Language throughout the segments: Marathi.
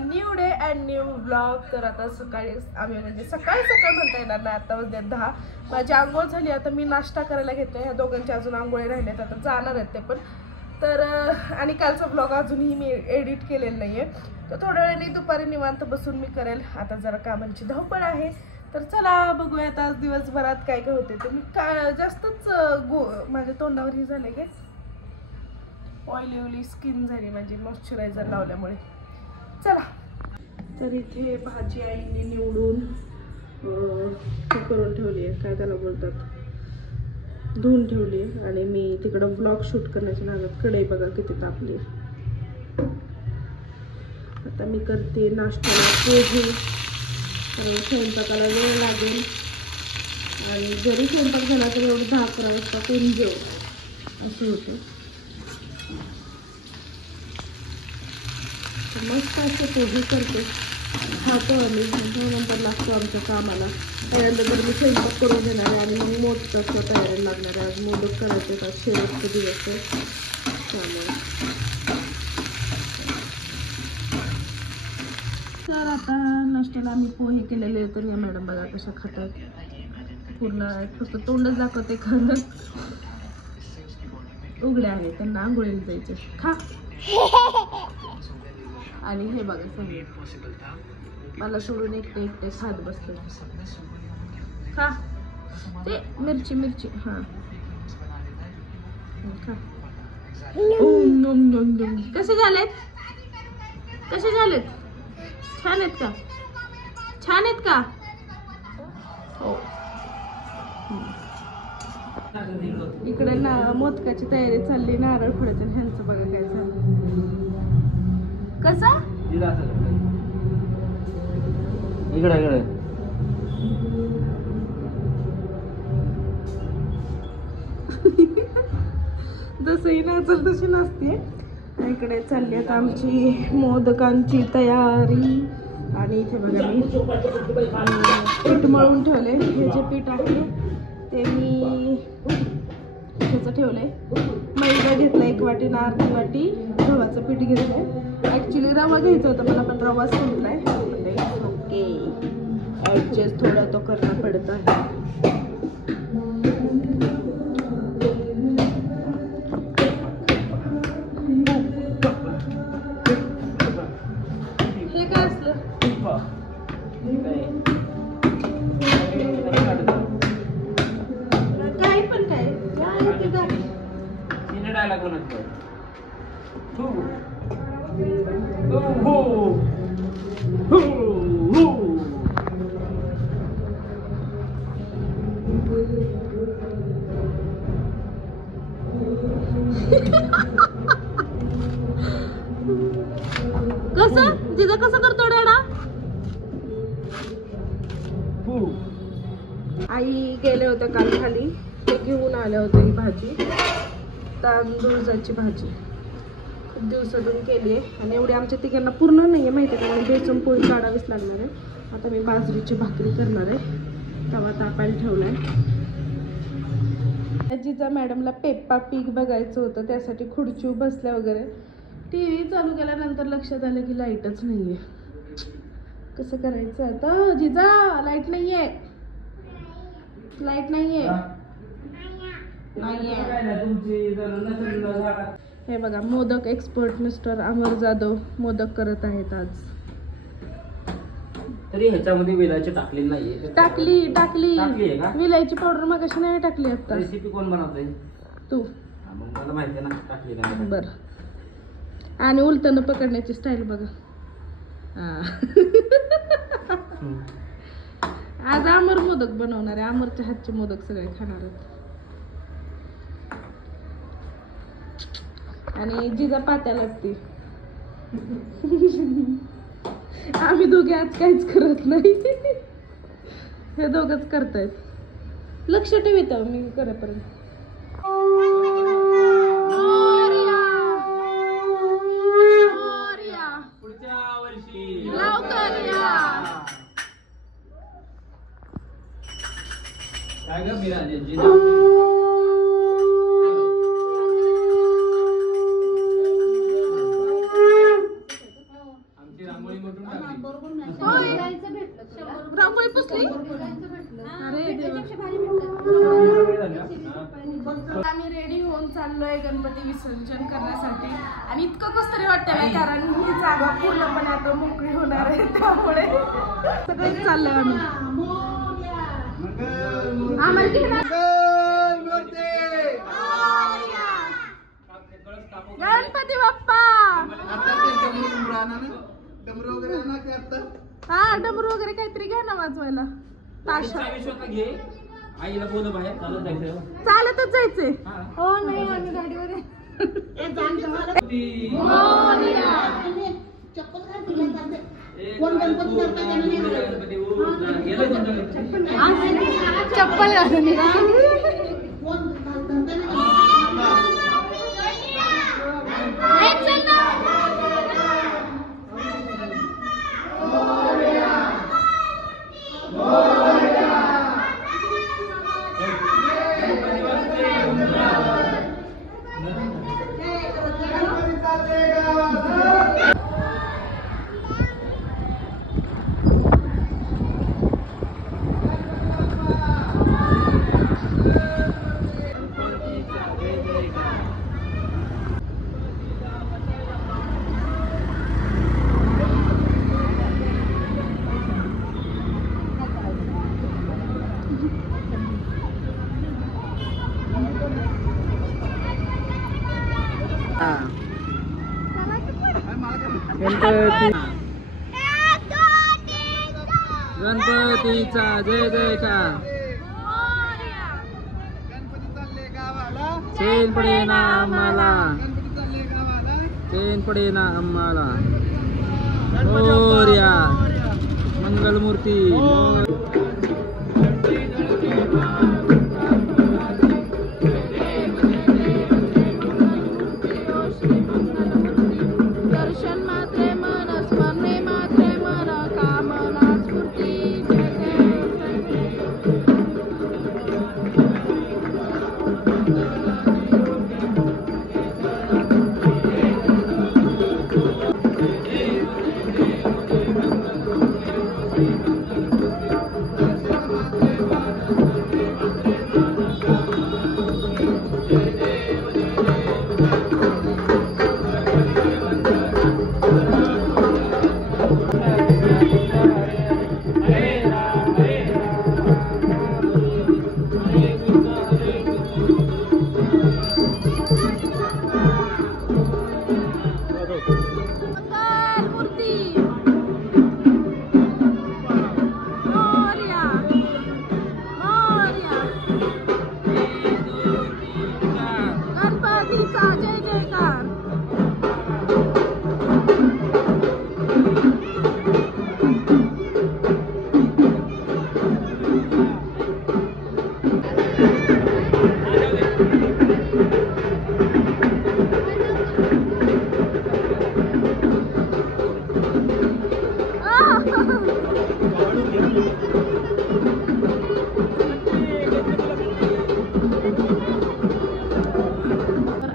New day and new blog. तर आता सकाळी आम्ही म्हणजे सकाळी म्हणता येणार नाही, आता वाजले 10. माझी आंघोळ झाली, आता मी नाश्ता करायला घेते. ह्या दोघांच्या अजून आंघोळी राहिल्यात, आता जाणार आहेत ते पण. तर आणि कालचा ब्लॉग अजूनही मी एडिट केलेला नाही आहे, तर थोड्या वेळाने दुपारी निवांत बसून मी करेल. आता जरा कामांची धावपळ आहे, तर चला बघूयात आज दिवसभरात काय काय होते. तर मी जास्तच माझ्या तोंडावर ही झालं की ऑइली स्किन झाली म्हणजे मॉइश्चरायझर लावल्यामुळे. चला, तर इथे भाजी आईने निवडून करून ठेवली आहे, काय त्याला बोलतात, धुवून ठेवली. आणि मी तिकडं ब्लॉग शूट करण्याच्या नादात कढई बघा किती तापली. आता मी करते नाश्त्याला पोहे, कारण स्वयंपाकाला वेळ लागेल. आणि जरी स्वयंपाक झाला तर एवढं 10-11 वाजता कोण जेव असे होते. मस्त असे पोहे करते, खातो आम्ही, नंतर लागतो आमच्या कामाला. पहिल्यांदा तर मी स्वयंपाक करून देणार आहे आणि मग मोदकाला तयारी लागणार आहे. आज मोदक करायचे का शेवटचा दिवस आहे त्यामुळे. तर आता नाश्त्याला आम्ही पोहे केलेले, तर या मॅडम बघा कशा खातात. पूर्ण फक्त तोंडच दाखवते, खरं उघड्या आहे, त्यांना आंघोळीला जायचे. खा. आणि हे बघा सगळे मला सोडून एकटे खात बसते. खा ते मिरची हा खा. कसे झालेत छान आहेत का हो. इकडे ना मोदकाची तयारी चालली, नारळ फोडायचं. ह्यांचं बघा काय झालं. कसा इकडे जसंही नाचल तशी नाचते. इकडे चालली आता आमची मोदकांची तयारी. आणि इथे बघा मी पीठ मळून ठेवले. हे जे पीठ आहे ते मी ह्याचं ठेवलंय. मैदा घेतला 1 वाटी ना अर्धी वाटी गव्हाचं पीठ घेतलंय. ॲक्च्युली रवा घ्यायचा होता मला, पण रवा संपलाय. ओके, ॲडजस्ट थोडा तो करना पडता है. हे काय असलं काय पण काय डायलॉग म्हणतो. कसं जिजा कसं करतो डाडा. आई गेले होते काल खाली, ते घेऊन आले होते ही भाजी, तांदूळाची भाजी. खूप दिवसातून केली आहे आणि एवढी आमच्या तिघांना पूर्ण नाही आहे माहिती आहे, कारण बेसन पोळी काढावीच लागणार आहे. आता मी बाजरीची भाकरी करणार आहे. तवा तापायला ठेवला आहे. जिजा मॅडमला पेप्पा पिग बघायचं होतं, त्यासाठी खुर्चीवर बसल्या वगैरे. TV चालू केल्यानंतर लक्षात आलं की लाईटच नाही आहे. कसं करायचं आता. जिजा लाईट नाही आहे, लाईट नाही आहे. हे बघा मोदक एक्सपर्ट मिस्टर अमर जाधव मोदक करत आहेत आज. तरी ह्याच्यामध्ये विलायची टाकली नाहीये. टाकली विलायची पावडर मग कशी नाही टाकली आता. रेसिपी कोण बनवतोय? तू. मग मला माहिती आहे ना टाकली नाही. बरं. आणि उलटनं पकडण्याची स्टाईल बघा. आज अमर मोदक बनवणार आहे. अमरच्या हातचे मोदक सगळे खाणार आहेत. आणि जिजा पात्या लागते. आम्ही दोघे आज काहीच करत नाही, हे दोघंच करतायत. लक्ष ठेवित मी करेपर्यंत. काय ग बिराजी आमची रांगोळी आम्ही रेडी होऊन चाललोय गणपती विसर्जन करण्यासाठी आणि इतकं कसं तरी वाटतं ना, कारण ही जागा पूर्णपणे आता मोकळी होणार आहे, त्यामुळे सगळं चाललंय आम्ही. गणपती बाप्पा. हा डमरू वगैरे काहीतरी घ्या ना वाजवायला. ताशा आईला बोल बाहेर चालत जायचं. चालतच जायचंय. हो नाही आम्ही गाडीवर चप्पल घालून गणपतीचा जय जयकार. चैन पडे ना आम्हाला, चैन पडे ना आम्हाला. मोरया मंगलमूर्ती. दर्शन मात्रे मन स्मरणे मात्रे मन कामना स्फूर्ती.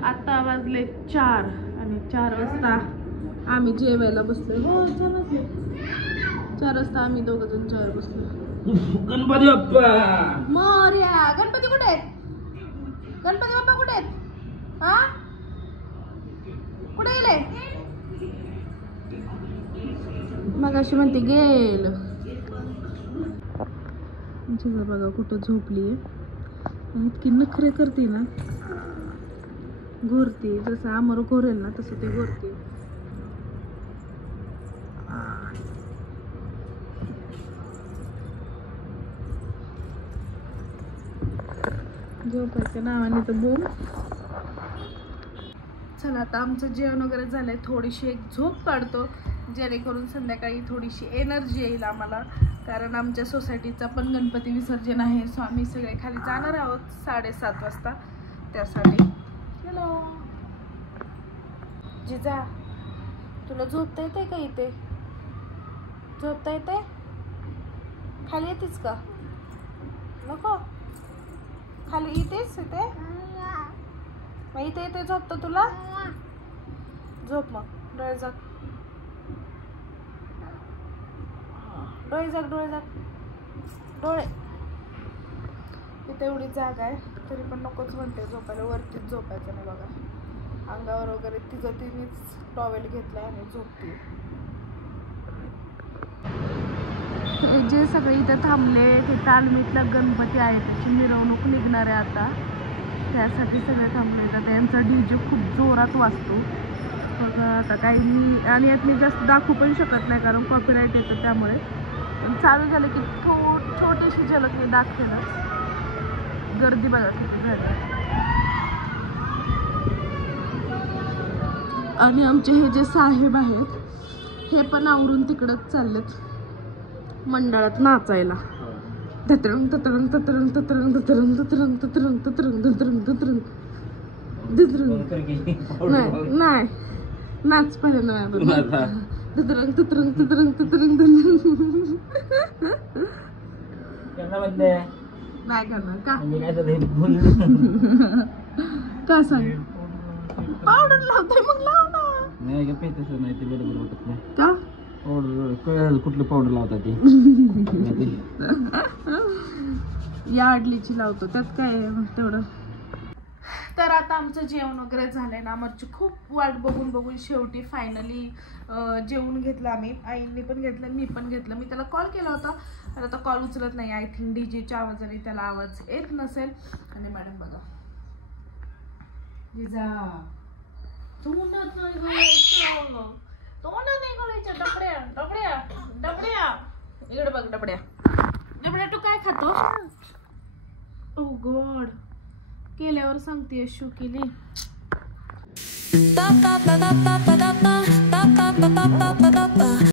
आता वाजले 4 आणि 4 वाजता आम्ही जेवायला बसलो. हो चला 4 वाजता आम्ही दोघं जण जेवायला बसलो. गणपती बाप्पा मोरया. गणपती कुठे आहेत? गणपती बाप्पा कुठे आहेत? हा कुठे गेले? मग अशी म्हणते गेल. बघा कुठं झोपली इतकी नखरे करते ना, घोरते. जसं आमर घोरेल ना तसं ते घोरते. झोपायच्या नावाने तर बोल. चला आता आमचं जेवण वगैरे झालंय. थोडीशी एक झोप काढतो जेणेकरून संध्याकाळी थोडीशी एनर्जी येईल आम्हाला, कारण आमच्या सोसायटीचा पण गणपती विसर्जन आहे. सो आम्ही सगळे खाली जाणार आहोत 7:30 वाजता. त्यासाठी हॅलो जिजा, तुला झोपता येते का? इथे झोपता येते? खाली येतेच का? नको खाली इथेच येते. मग इथे इथे झोपतो तुला? झोप मग. डोळे जाग, डोळे जाग, डोळे जाग, डोळे. तेवढी जागा आहे तरी पण नकोच म्हणते झोपायला. वरतीच झोपायचं नाही बघा. अंगावर वगैरे तिचं तिनेच टॉवेल घेतलाय आणि झोपते. हे जे सगळे इथं थांबले ते तालमीतला गणपती आहे त्याची मिरवणूक निघणार आहे आता. त्यासाठी सगळे थांबले. तर त्यांचा डीजे खूप जोरात वाजतो बघा. आता काही मी आणि यात मी जास्त दाखवू पण शकत नाही कारण कॉपीराईट येतं त्यामुळे. पण चालू झालं की छोटीशी झलक मी दाखवेल. गर्दी बघा किती झाली. आणि आमचे हे जे साहेब आहेत हे पण आवरून तिकडंच चाललेत मंडळात नाचायला. ततरंग ततरंग ततरंग ततरंग ततरंग ततरंग ततरंग ततरंग ततरंग ततरंग ततरंग. नाही नाच पहिल्यांदा. ततरंग ततरंग ततरंग ततरंग नाही करणार का? का सांग? पावडर लावतोय मग लाव ना. नाही ते बरोबर वाटत नाही का? पावडर कुठलं पावडर लावता ते या अडलीची लावतो त्यात काय तेवढं. तर आता आमचं जेवण वगैरे झालंय ना. आमची खूप वाट बघून बघून शेवटी फायनली जेवून घेतलं आम्ही. आईने पण घेतलं मी पण घेतलं. मी त्याला कॉल केला होता तर आता कॉल उचलत नाही. आय थिंक डीजेच्या आवाजाने त्याला आवाज येत नसेल. आणि मॅडम बघा तोंडात नाही घालायचं. तोंडात नाही घालायचं. डबड्या डबड्या डबड्या इकडे बघ. डबड्या डबड्या तू काय खातो? ओ गॉड केल्यावर सांगते शू केली.